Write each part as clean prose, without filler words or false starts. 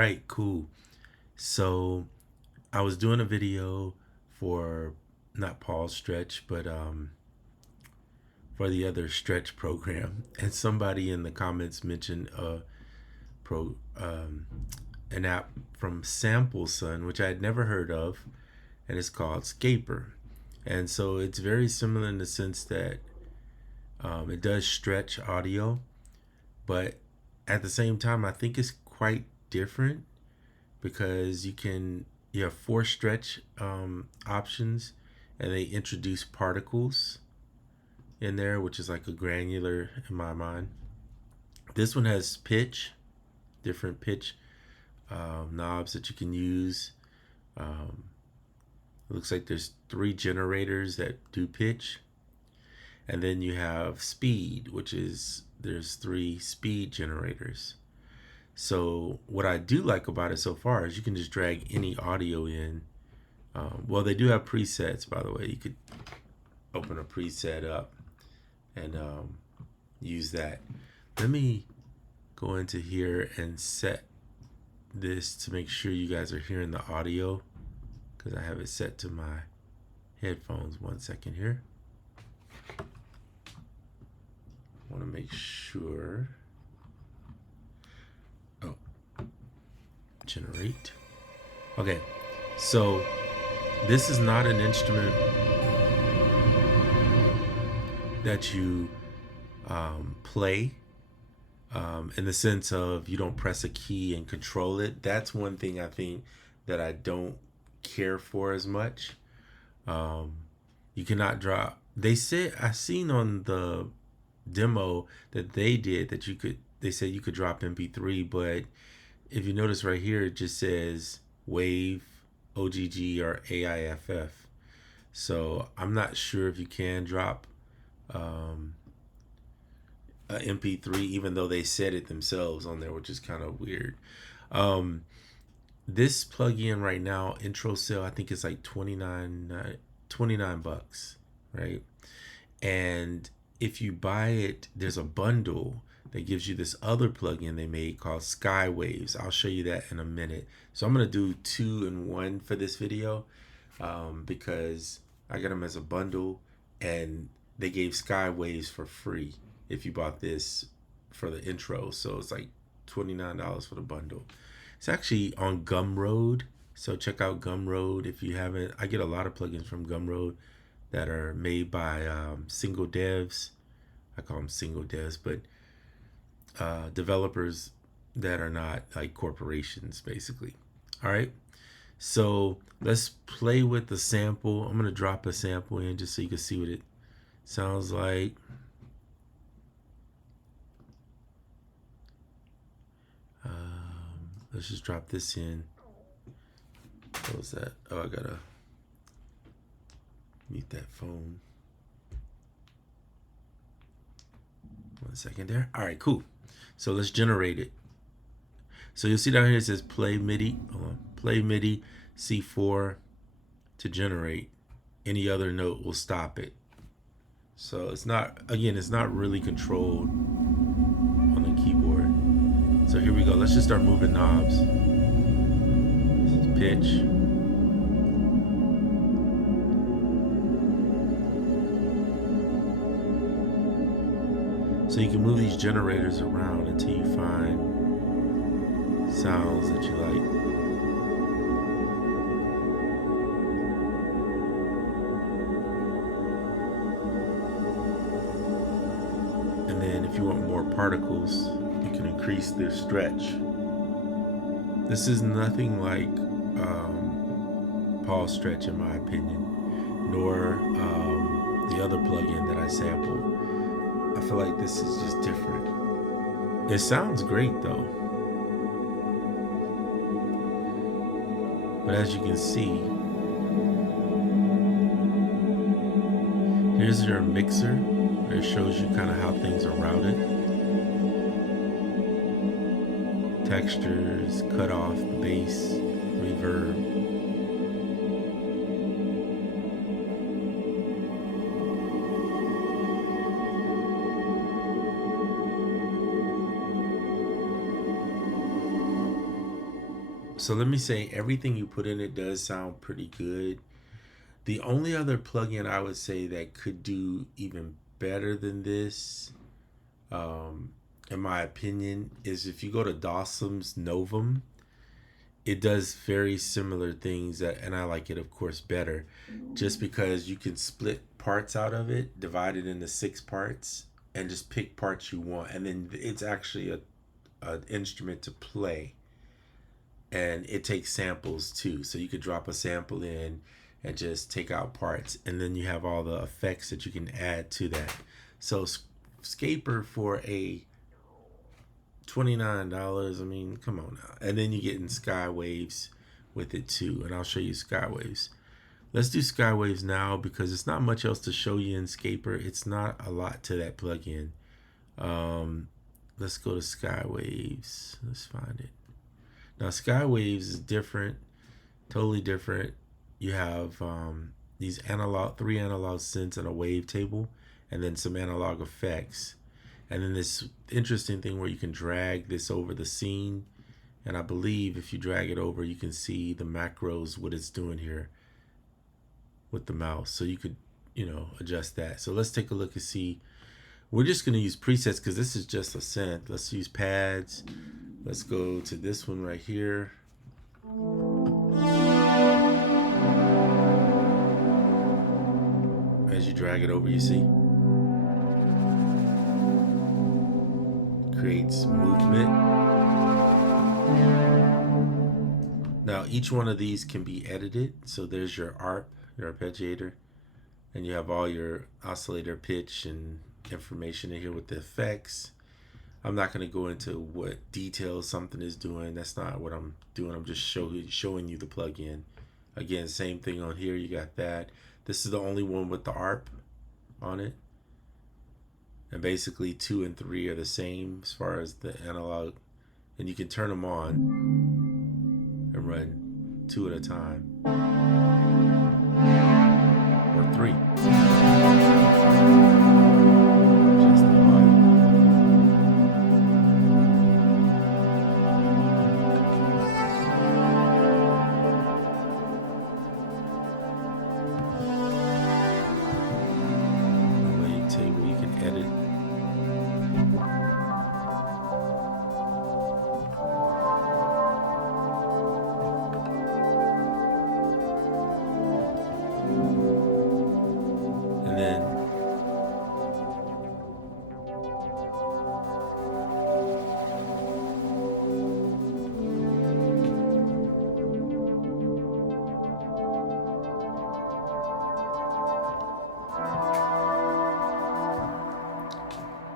All right, cool. So I was doing a video for not Paul's stretch, but for the other stretch program, and somebody in the comments mentioned pro an app from Sampleson, which I had never heard of, and it's called Scaper. And so it's very similar in the sense that it does stretch audio, but at the same time, I think it's quite different because you have four stretch options, and they introduce particles in there, which is like a granular in my mind. This one has pitch, different pitch knobs that you can use. Um, it looks like there's three generators that do pitch, and then you have speed, which is there's three speed generators. So what I do like about it so far is you can just drag any audio in. Well, they do have presets, by the way. You could open a preset up and use that. Let me go into here and set this to make sure you guys are hearing the audio, because I have it set to my headphones. 1 second here. I want to make sure. Oh, generate. Okay, so this is not an instrument that you play in the sense of you don't press a key and control it. That's one thing I think that I don't care for as much. You cannot drop. They said I seen on the demo that they did that you could. They said you could drop MP3, but if you notice right here, it just says WAV, OGG, or AIFF. So I'm not sure if you can drop a MP3, even though they said it themselves on there, which is kind of weird. This plugin right now, intro sale, I think it's like 29 bucks, right? And if you buy it, there's a bundle that gives you this other plugin they made called SkyWaves. I'll show you that in a minute. So I'm gonna do 2-in-1 for this video because I got them as a bundle, and they gave SkyWaves for free if you bought this for the intro. So it's like $29 for the bundle. It's actually on Gumroad, so check out Gumroad if you haven't. I get a lot of plugins from Gumroad that are made by single devs. I call them single devs, but developers that are not like corporations, basically. All right, so let's play with the sample. I'm gonna drop a sample in just so you can see what it sounds like. Let's just drop this in. What was that? Oh, I gotta mute that phone. 1 second there. All right, cool. So let's generate it. So you'll see down here it says play MIDI. Hold on. Play MIDI C4 to generate. Any other note will stop it. So it's not, again, it's not really controlled on the keyboard. So here we go. Let's just start moving knobs. This is pitch. So you can move these generators around until you find sounds that you like. And then if you want more particles, you can increase their stretch. This is nothing like Paul's stretch in my opinion, nor the other plugin that I sampled. I feel like this is just different. It sounds great though. But as you can see, here's your mixer where it shows you kind of how things are routed. Textures, cutoff, bass, reverb. So let me say everything you put in it does sound pretty good. The only other plugin I would say that could do even better than this, in my opinion, is if you go to Dawson's Novum. It does very similar things, and I like it, of course, better, just because you can split parts out of it, divide it into 6 parts, and just pick parts you want, and then it's actually an instrument to play, and it takes samples too, so you could drop a sample in and just take out parts, and then you have all the effects that you can add to that. So Scaper for a $29, I mean, come on now. And then you get in SkyWaves with it too, and I'll show you SkyWaves. Let's do SkyWaves now because it's not much else to show you in Scaper. It's not a lot to that plugin. Let's go to SkyWaves. Let's find it. Now SkyWaves is different, totally different. You have these three analog synths and a wavetable, and then some analog effects. And then this interesting thing where you can drag this over the scene. And I believe if you drag it over, you can see the macros, what it's doing here with the mouse. So you could, adjust that. So let's take a look and see. We're just going to use presets because this is just a synth. Let's use pads. Let's go to this one right here. As you drag it over, you see creates movement. Now each one of these can be edited. So there's your your arpeggiator, and you have all your oscillator pitch and information in here with the effects. I'm not going to go into what details something is doing. That's not what I'm doing. I'm just showing you the plugin. Again, same thing on here. You got that. This is the only one with the ARP on it. And basically 2 and 3 are the same as far as the analog. And you can turn them on and run 2 at a time. Or 3. Just the volume. The wavetable you can edit.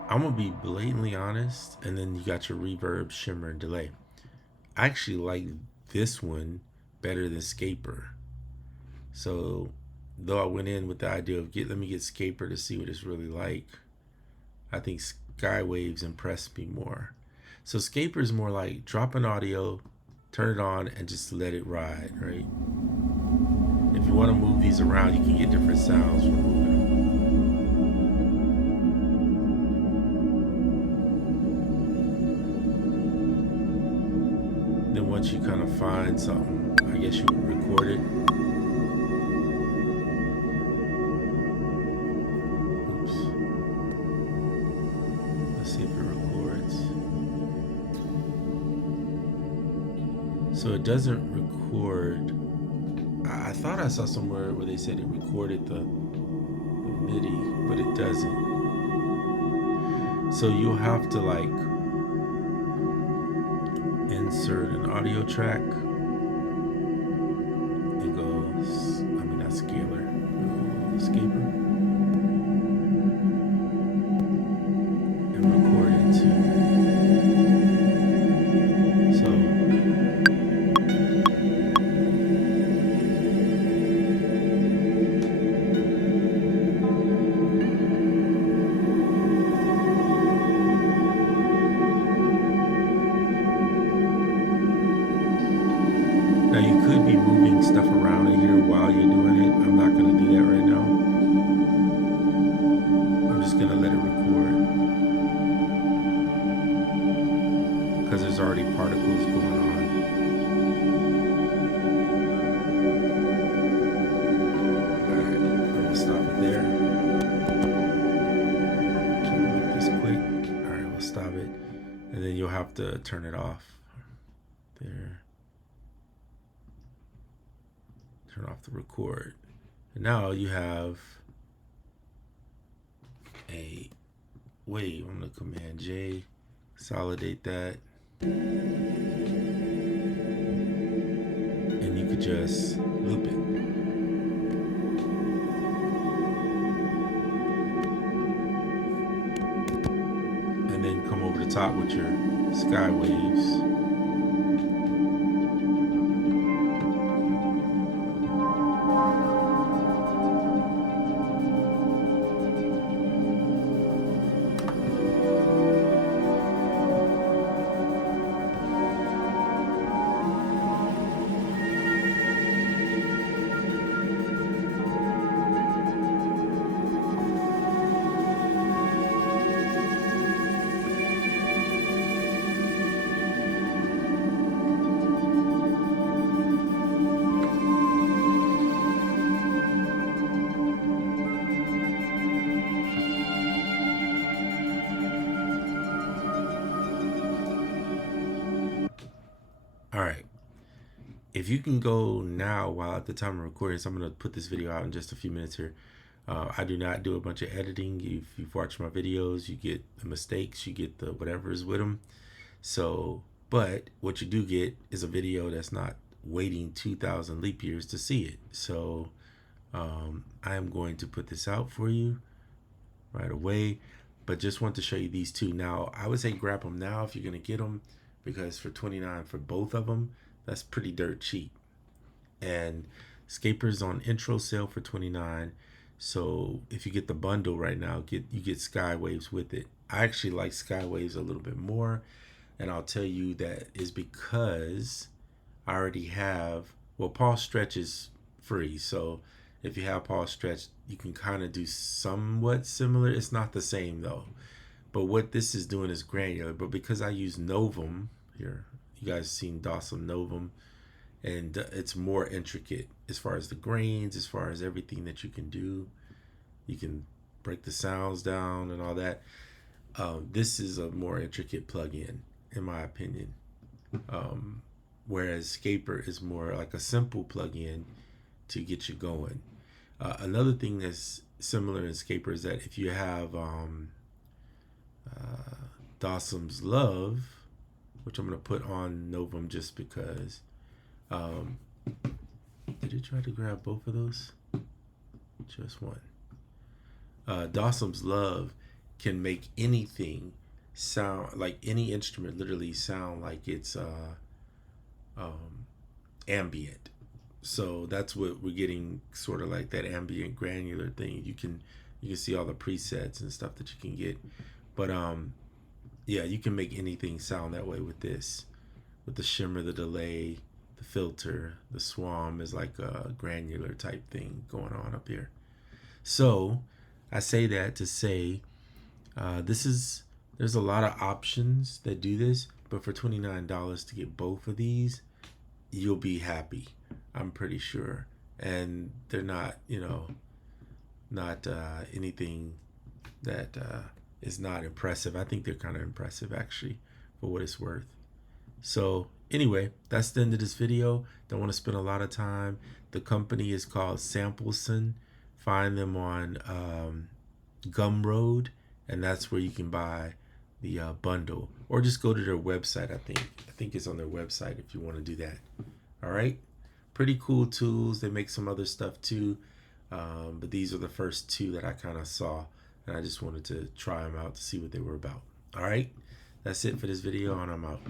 I'm gonna be blatantly honest, and then you got your reverb, shimmer, and delay. I actually like this one better than Scaper. So though I went in with the idea of let me get Scaper to see what it's really like, I think SkyWaves impressed me more. So Scaper is more like drop an audio, turn it on, and just let it ride, right? If you want to move these around, you can get different sounds from moving them. Then once you kind of find something, I guess you would record it. Oops. Let's see if it records. So it doesn't record. I thought I saw somewhere where they said it recorded the MIDI, but it doesn't. So you'll have to like insert an audio track and go, not scalar, Scaper, and record it too. So now you could be moving stuff around in here while you're doing it. I'm not going to do that right now. I'm just going to let it record because there's already particles going on. have to turn it off. There. Turn off the record. And now you have a wave. I'm going to Command J, consolidate that. And you could just loop it. And then come over the top with your SkyWaves. All right. If you can go now while at the time of recording, so I'm going to put this video out in just a few minutes here. I do not do a bunch of editing. If you've watched my videos, you get the mistakes, you get the whatever is with them. So, but what you do get is a video that's not waiting 2,000 leap years to see it. So I am going to put this out for you right away, but just want to show you these two. Now, I would say grab them now if you're going to get them, because for $29 for both of them, that's pretty dirt cheap. And Scaper's on intro sale for $29. So if you get the bundle right now, you get SkyWaves with it. I actually like SkyWaves a little bit more, and I'll tell you that is because I already have, well, Pulse Stretch is free. So if you have Pulse Stretch, you can kind of do somewhat similar. It's not the same though. But what this is doing is granular. But because I use Novum here, you guys seen Dawson Novum, and it's more intricate as far as the grains, as far as everything that you can do. You can break the sounds down and all that. This is a more intricate plugin, in my opinion. Whereas Scaper is more like a simple plugin to get you going. Another thing that's similar in Scaper is that if you have Dawson's Love, which I'm going to put on Novum just because. Did it try to grab both of those? Just one. Dawson's Love can make anything sound like, any instrument literally sound like it's ambient. So that's what we're getting, sort of like that ambient granular thing. You can see all the presets and stuff that you can get. But yeah, you can make anything sound that way with this. With the shimmer, the delay, the filter, the swam is like a granular type thing going on up here. So I say that to say there's a lot of options that do this, but for $29 to get both of these, you'll be happy, I'm pretty sure. And they're not, not anything that is not impressive. I think they're kind of impressive actually, for what it's worth. So anyway, that's the end of this video. Don't want to spend a lot of time. The company is called Sampleson. Find them on Gumroad, and that's where you can buy the bundle, or just go to their website. I think it's on their website if you want to do that. All right, pretty cool tools. They make some other stuff too, but these are the first two that I kind of saw, and I just wanted to try them out to see what they were about. All right, that's it for this video, and I'm out.